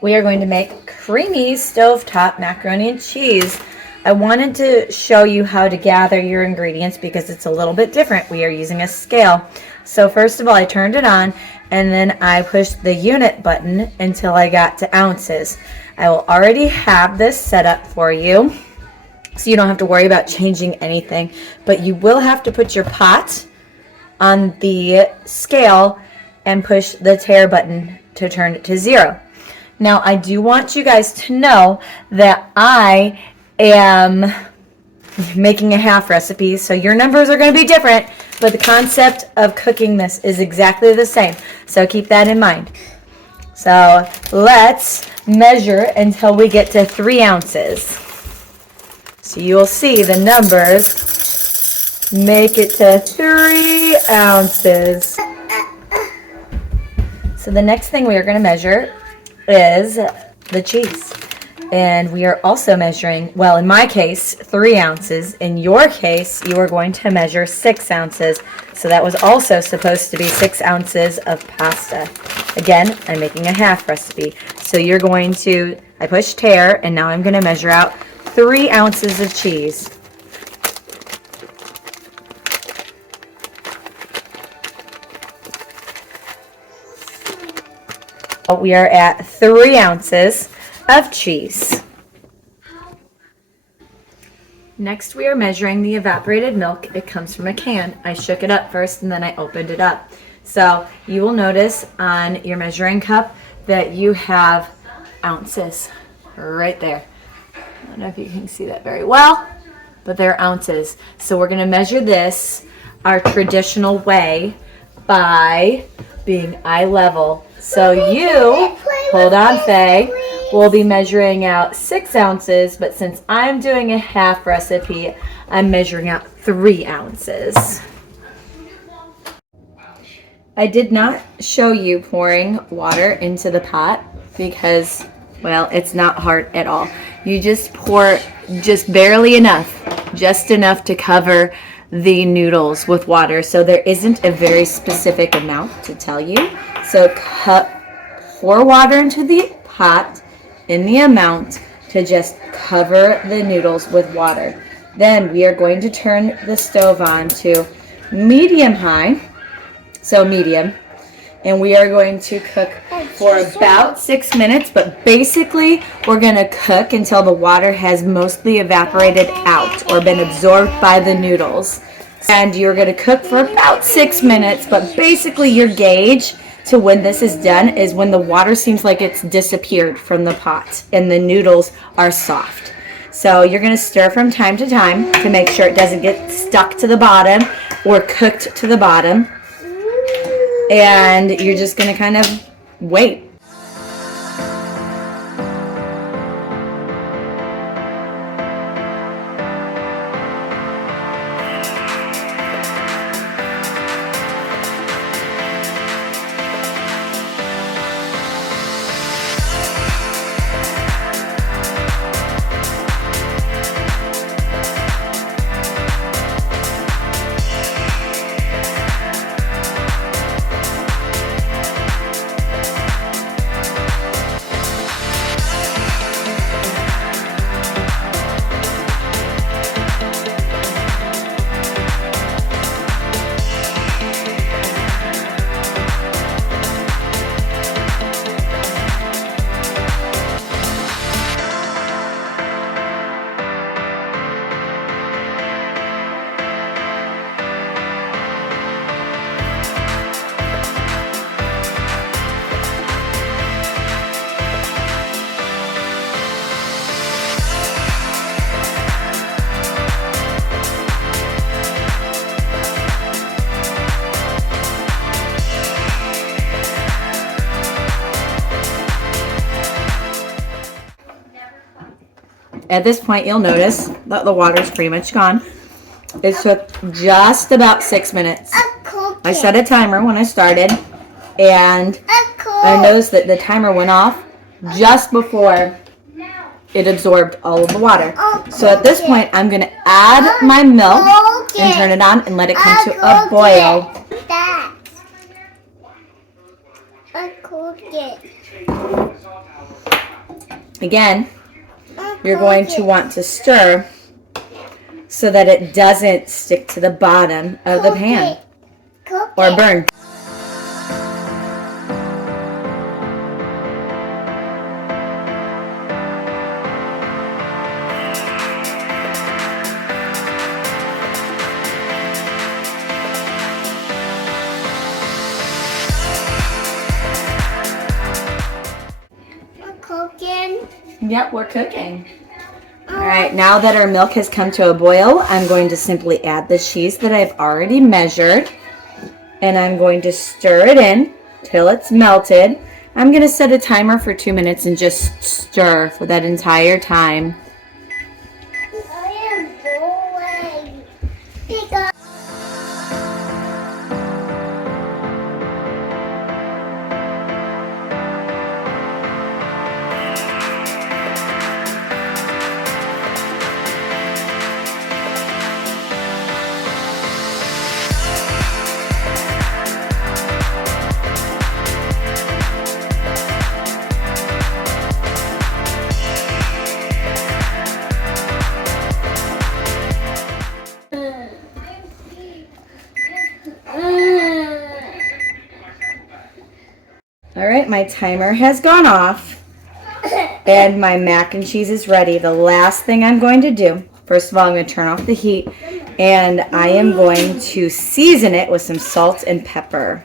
we are going to make creamy stovetop macaroni and cheese. I wanted to show you how to gather your ingredients because it's a little bit different. We are using a scale. So first of all, I turned it on and then I pushed the unit button until I got to ounces. I will already have this set up for you, so you don't have to worry about changing anything, but you will have to put your pot on the scale and push the tare button to turn it to 0. Now, I do want you guys to know that I am making a half recipe, so your numbers are going to be different, but the concept of cooking this is exactly the same, so keep that in mind. So let's measure until we get to 3 ounces. So you will see the numbers make it to 3 ounces. So the next thing we are going to measure is the cheese. And we are also measuring, well, in my case, 3 ounces. In your case, you are going to measure 6 ounces. So that was also supposed to be 6 ounces of pasta. Again, I'm making a half recipe. So you're going to, I pushed tare, and now I'm going to measure out 3 ounces of cheese. We are at 3 ounces of cheese. Next, we are measuring the evaporated milk. It comes from a can. I shook it up first and then I opened it up. So you will notice on your measuring cup that you have ounces right there. I don't know if you can see that very well, but they're ounces. So we're going to measure this our traditional way by being eye level. So you, hold on, Faye, will be measuring out 6 ounces, but since I'm doing a half recipe, I'm measuring out 3 ounces. I did not show you pouring water into the pot because, well, it's not hard at all. You just pour just barely enough, just enough to cover the noodles with water. So there isn't a very specific amount to tell you. So pour water into the pot in the amount to just cover the noodles with water. Then we are going to turn the stove on to medium high, so medium, and we are going to cook for about 6 minutes, but basically we're going to cook until the water has mostly evaporated out or been absorbed by the noodles. And you're going to cook for about 6 minutes, but basically your gauge to when this is done is when the water seems like it's disappeared from the pot and the noodles are soft. So you're going to stir from time to time to make sure it doesn't get stuck to the bottom or cooked to the bottom. And you're just going to kind of wait. At this point, you'll notice that the water's pretty much gone. It took just about 6 minutes. I set a timer when I started, and I noticed that the timer went off just before it absorbed all of the water. So at this point, I'm going to add my milk and turn it on and let it come to a boil. I cook it. Again, you're going to want to stir so that it doesn't stick to the bottom of the pan or burn. Cooking. Yep, we're cooking. All right, now that our milk has come to a boil, I'm going to simply add the cheese that I've already measured, and I'm going to stir it in till it's melted. I'm going to set a timer for 2 minutes and just stir for that entire time. I am boiling. Because All right, my timer has gone off and my mac and cheese is ready. The last thing I'm going to do, first of all, I'm going to turn off the heat and I am going to season it with some salt and pepper.